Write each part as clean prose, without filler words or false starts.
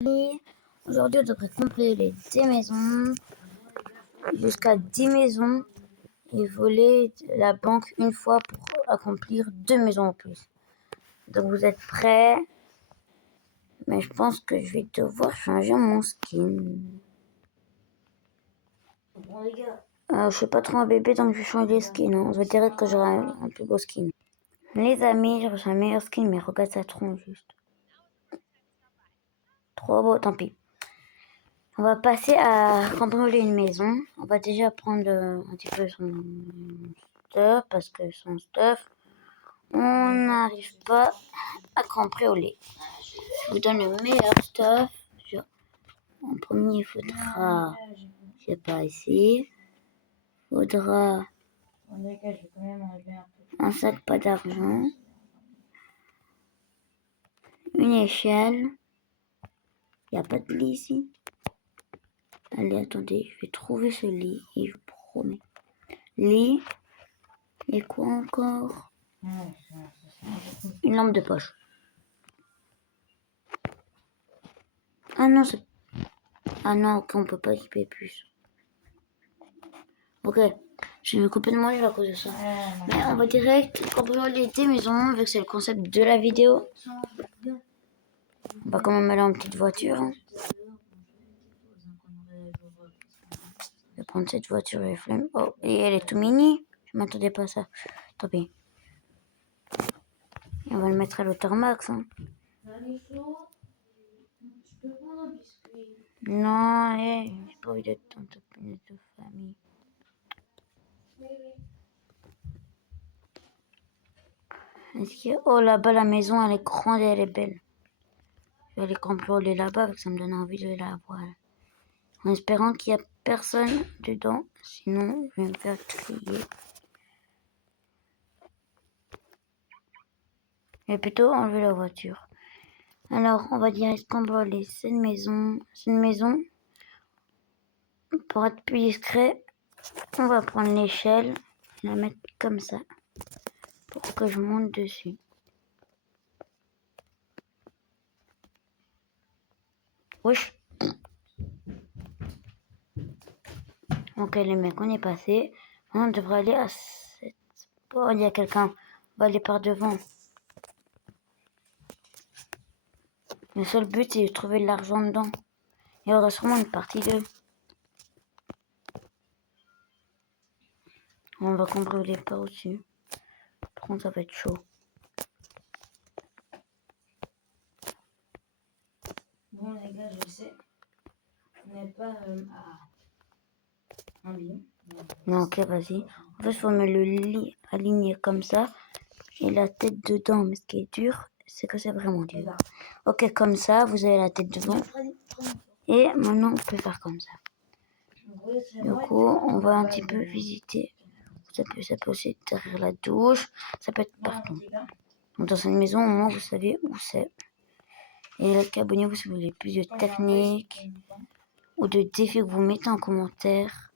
Aujourd'hui, on devrait compléter les 10 maisons, jusqu'à 10 maisons, et voler la banque une fois pour accomplir 2 maisons en plus. Donc vous êtes prêts? Mais je pense que je vais devoir changer mon skin. Bon les gars. Je suis pas trop un bébé donc je vais changer les skins. On va dire que j'aurai un plus beau skin. Les amis, j'ai reçu un meilleur skin, mais regarde sa tronche juste. Trop beau, tant pis. On va passer à cambrioler une maison. On va déjà prendre un petit peu son stuff, parce que son stuff, on n'arrive pas à cambrioler. Je vous donne le meilleur stuff. En premier, il faudra, je sais pas ici, faudra un sac pas d'argent, une échelle. Il n'y a pas de lit ici. Allez, attendez, je vais trouver ce lit et je vous promets. Lit. Et quoi encore? Une lampe de poche. Ah non, c'est... Ah non, ok, on peut pas équiper plus. Ok, je vais complètement à cause de ça. Mais on va direct cambrioler des maisons, vu que c'est le concept de la vidéo. On va quand même aller en petite voiture. Je vais prendre cette voiture et flemme. Oh, et elle est tout mini. Je m'attendais pas à ça. Tant pis. Et on va le mettre à l'auteur max. Hein. Non, j'ai pas envie d'être dans ta punaise de famille. Est-ce que... Oh, là-bas, la maison, elle est grande et elle est belle. Je vais aller cambrioler là-bas, parce que ça me donne envie de la voir. En espérant qu'il n'y a personne dedans. Sinon, je vais me faire crier. Je vais plutôt enlever la voiture. Alors, on va direct cambrioler cette maison. C'est une maison. Pour être plus discret, on va prendre l'échelle et la mettre comme ça. Pour que je monte dessus. Wesh. Ok les mecs, on est passé. Maintenant on devrait aller à cette... Oh, il y a quelqu'un. On va aller par devant. Le seul but c'est de trouver de l'argent dedans. Il y aura sûrement une partie 2. On va cambrioler pas au-dessus. Par contre ça va être chaud. Bon les gars, je sais. On n'est pas un lit. Non, ok, vas-y. En fait, il faut mettre le lit aligné comme ça. Et la tête dedans. Mais ce qui est dur, c'est que c'est vraiment dur. Ok, comme ça, vous avez la tête devant. Et maintenant, on peut faire comme ça. Du coup, on va un petit peu visiter. Ça peut aussi être derrière la douche. Ça peut être partout. Donc, dans cette maison, au moins, vous savez où c'est. Et abonnez-vous si vous voulez plus de techniques ou de défis que vous mettez en commentaire.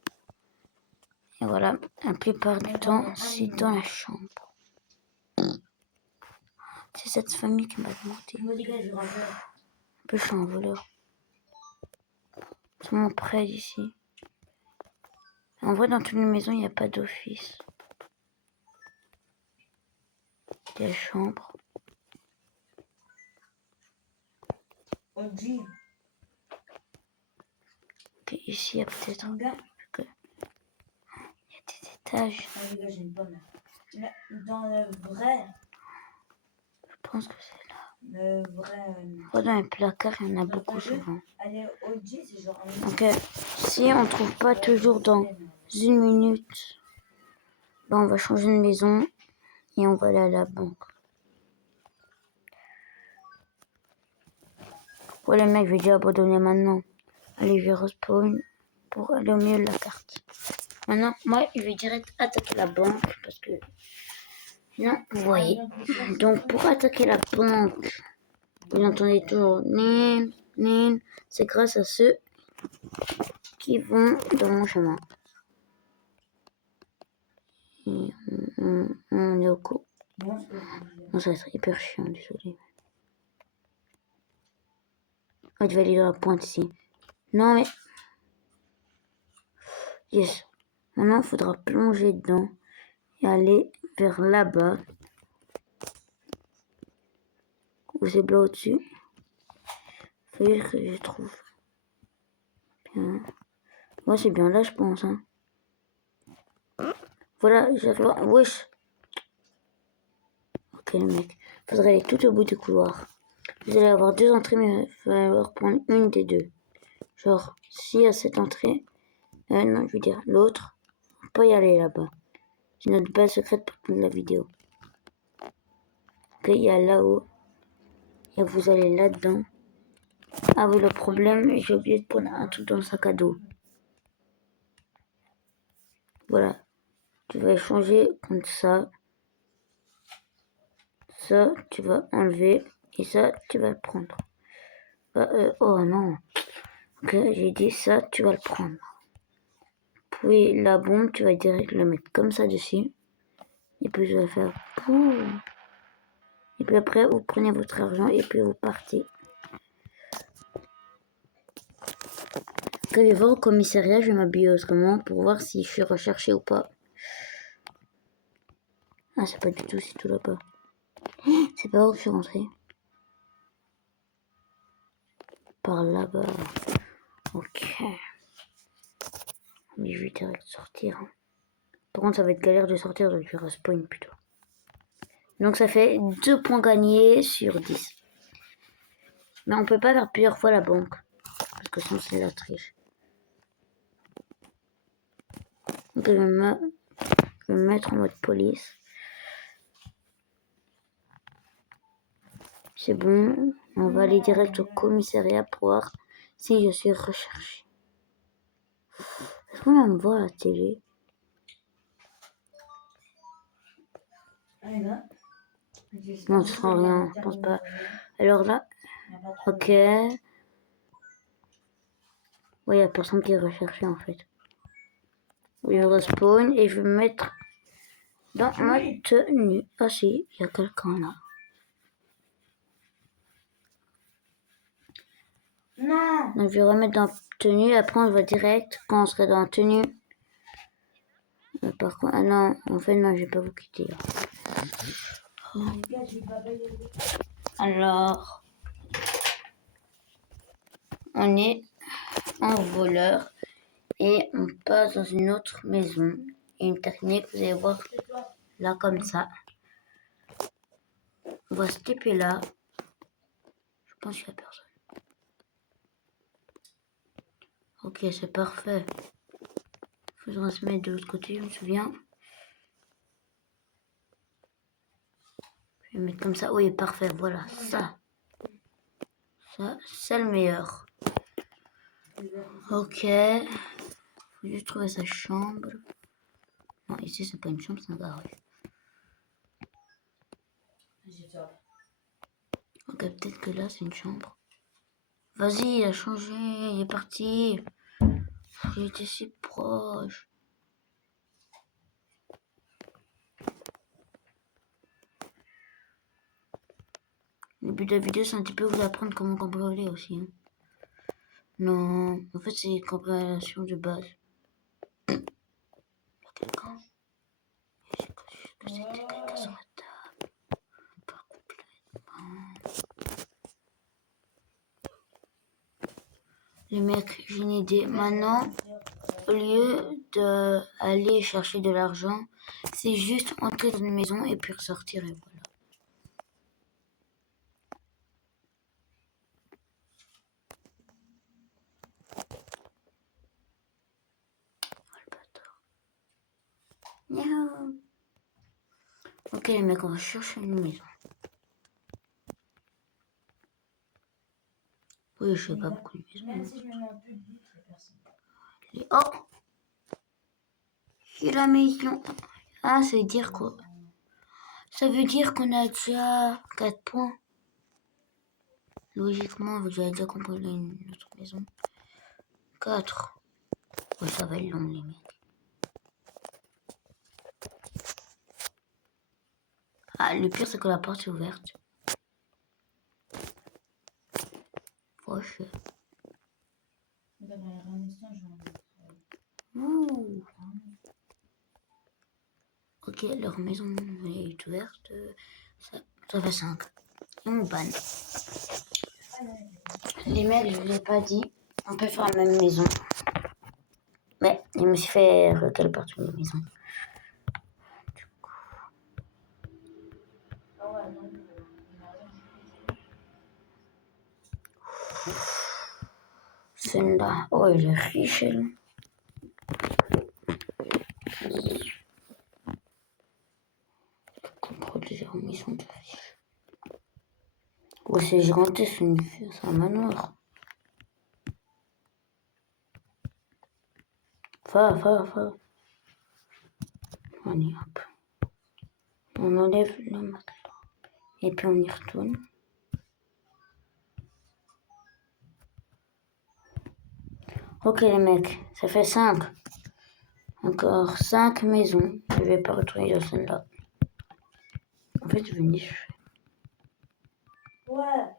Et voilà, la plupart du temps, c'est dans la chambre. C'est cette famille qui m'a demandé. En plus, je suis un voleur. C'est mon prêt ici. En vrai, dans toutes les maisons, il n'y a pas d'office. Des chambres. Ok, ici, il y a peut-être un gars. Il y a des étages. Dans le vrai. Je pense que c'est là. Le vrai. Dans les placards, il y en a beaucoup souvent. C'est genre Donc, si on trouve pas toujours dans une minute, ben on va changer de maison et on va aller à la banque. Ouais les mecs, je vais déjà abandonner maintenant. Allez, je vais respawn pour aller au milieu de la carte. Maintenant, moi, je vais direct attaquer la banque parce que... Non, vous voyez. Donc, pour attaquer la banque, vous entendez toujours nin, nin. C'est grâce à ceux qui vont dans mon chemin. Et on est au coup. Non, ça va être hyper chiant, désolé. Ah, tu vas aller dans la pointe ici. Non, mais... Yes. Maintenant, il faudra plonger dedans et aller vers là-bas. Où c'est blanc au-dessus. Faut juste que je trouve. Bien. Ouais, c'est bien là, je pense. Hein. Voilà, j'arrive à... Wesh. Ok, le mec. Faudrait aller tout au bout du couloir. Vous allez avoir 2 entrées, mais il va falloir prendre une des 2. Genre, s'il y a cette entrée... non, je veux dire, l'autre, on peut y aller là-bas. C'est notre base secrète pour toute la vidéo. Ok, il y a là-haut. Et vous allez là-dedans. Ah oui, le problème, j'ai oublié de prendre un truc dans le sac à dos. Voilà. Tu vas échanger contre ça. Ça, tu vas enlever. Et ça, tu vas le prendre. Oh non. Ok, j'ai dit ça, tu vas le prendre. Puis la bombe, tu vas direct le mettre comme ça dessus. Et puis je vais faire boum. Et puis après, vous prenez votre argent et puis vous partez. Quand je vais voir au commissariat, je vais m'habiller autrement pour voir si je suis recherché ou pas. Ah, c'est pas du tout, c'est tout là-bas. C'est pas où je suis rentré. Par là-bas. Ok. Mais je vais direct sortir. Par contre, ça va être galère de sortir, donc je vais respawn plutôt. Donc ça fait 2 points gagnés sur 10. Mais on peut pas faire plusieurs fois la banque. Parce que sinon c'est la triche. Donc je vais me mettre en mode police. C'est bon. On va aller direct au commissariat pour voir si je suis recherché. Est-ce qu'on va me voir à la télé? Non, ce sera rien, je pense pas. Alors là, ok. Oui, il n'y a personne qui est recherché en fait. Je respawn et je vais me mettre dans ma tenue. Ah si, il y a quelqu'un là. Non. Donc je vais remettre dans tenue, après on va direct quand on serait dans tenue. Par contre, ah non, en fait non, je vais pas vous quitter là. Alors, on est en voleur et on passe dans une autre maison. Et une technique, vous allez voir là comme ça. On va se taper là. Je pense qu'il n'y a personne. Ok, c'est parfait. Il faudra se mettre de l'autre côté, je me souviens. Je vais mettre comme ça. Oui, parfait, voilà, ça. Ça, c'est le meilleur. Ok. Faut juste trouver sa chambre. Non, ici, c'est pas une chambre, c'est un garage. Ok, peut-être que là, c'est une chambre. Vas-y, il a changé, il est parti. Il était si proche. Le but de la vidéo, c'est un petit peu vous apprendre comment cambrioler aussi. Hein. Non, en fait, c'est cambriolation de base. Il y a quelqu'un. J'ai cru que c'était quelqu'un sur la table. Pas complètement. Les mecs, j'ai une idée. Maintenant, au lieu d'aller chercher de l'argent, c'est juste entrer dans une maison et puis ressortir et voilà. Miaou. Ok les mecs, on va chercher une maison. Oui, je sais pas beaucoup de maisons. Même si je me mets un peu de but, il n'y a personne. Oh, c'est la maison. Ah, ça veut dire quoi? Ça veut dire qu'on a déjà 4 points. Logiquement, vous avez déjà compris une autre maison. 4. Ouais, ça va être long les mecs. Ah, le pire c'est que la porte est ouverte. Faut proche. Dans un instant, je vais Ouh. Ok, leur maison est ouverte. Ça fait 5. Et on banne. Les mecs, je vous ai pas dit, on peut faire la même maison. Mais il me suis fait quelle partie de la maison. Celle-là, oh, il est riche, elle. Protéger en maison de riche. Oh, c'est gigantesque, c'est un manoir. Va. Allez, hop. On enlève le matelas. Et puis on y retourne. Ok les mecs, ça fait 5. Encore 5 maisons. Je vais pas retourner dans celle-là. En fait, je vais nicher. Ouais.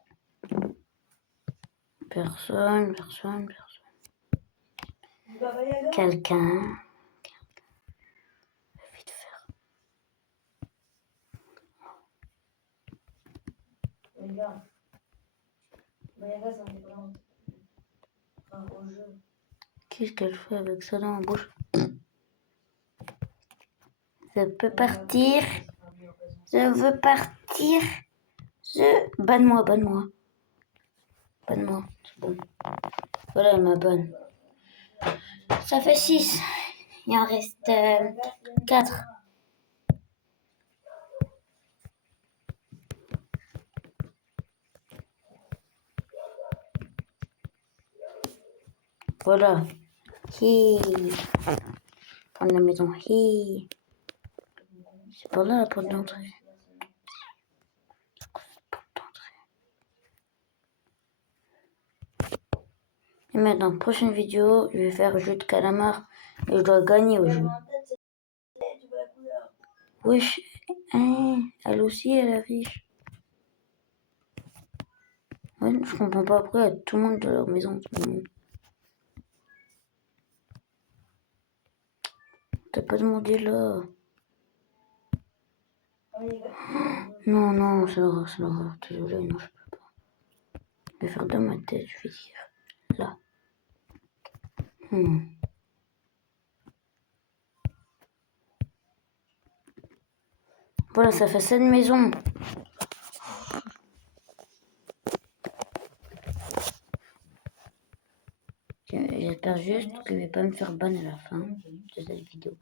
Personne. Quelqu'un. Vite faire. Regarde. Mayaga, ça me fait vraiment. Au jeu. Qu'est-ce qu'elle fait avec ça dans la bouche? Je peux partir. Je veux partir. Banne-moi. C'est bon. Voilà, elle m'a banne. Ça fait 6. Il en reste 4. Voilà. Prendre la maison. C'est pas là la porte d'entrée. Et maintenant, prochaine vidéo, je vais faire jeu de calamar. Et je dois gagner au jeu. Wesh, hein, elle aussi, elle est riche. Ouais, je comprends pas pourquoi il y a tout le monde de leur maison. T'as pas demandé là. Non, c'est l'horreur. Désolé, non, je peux pas. Je vais faire dans ma tête, je vais dire. Là. Voilà, ça fait 7 maisons. J'espère juste que je vais pas me faire ban à la fin de cette vidéo.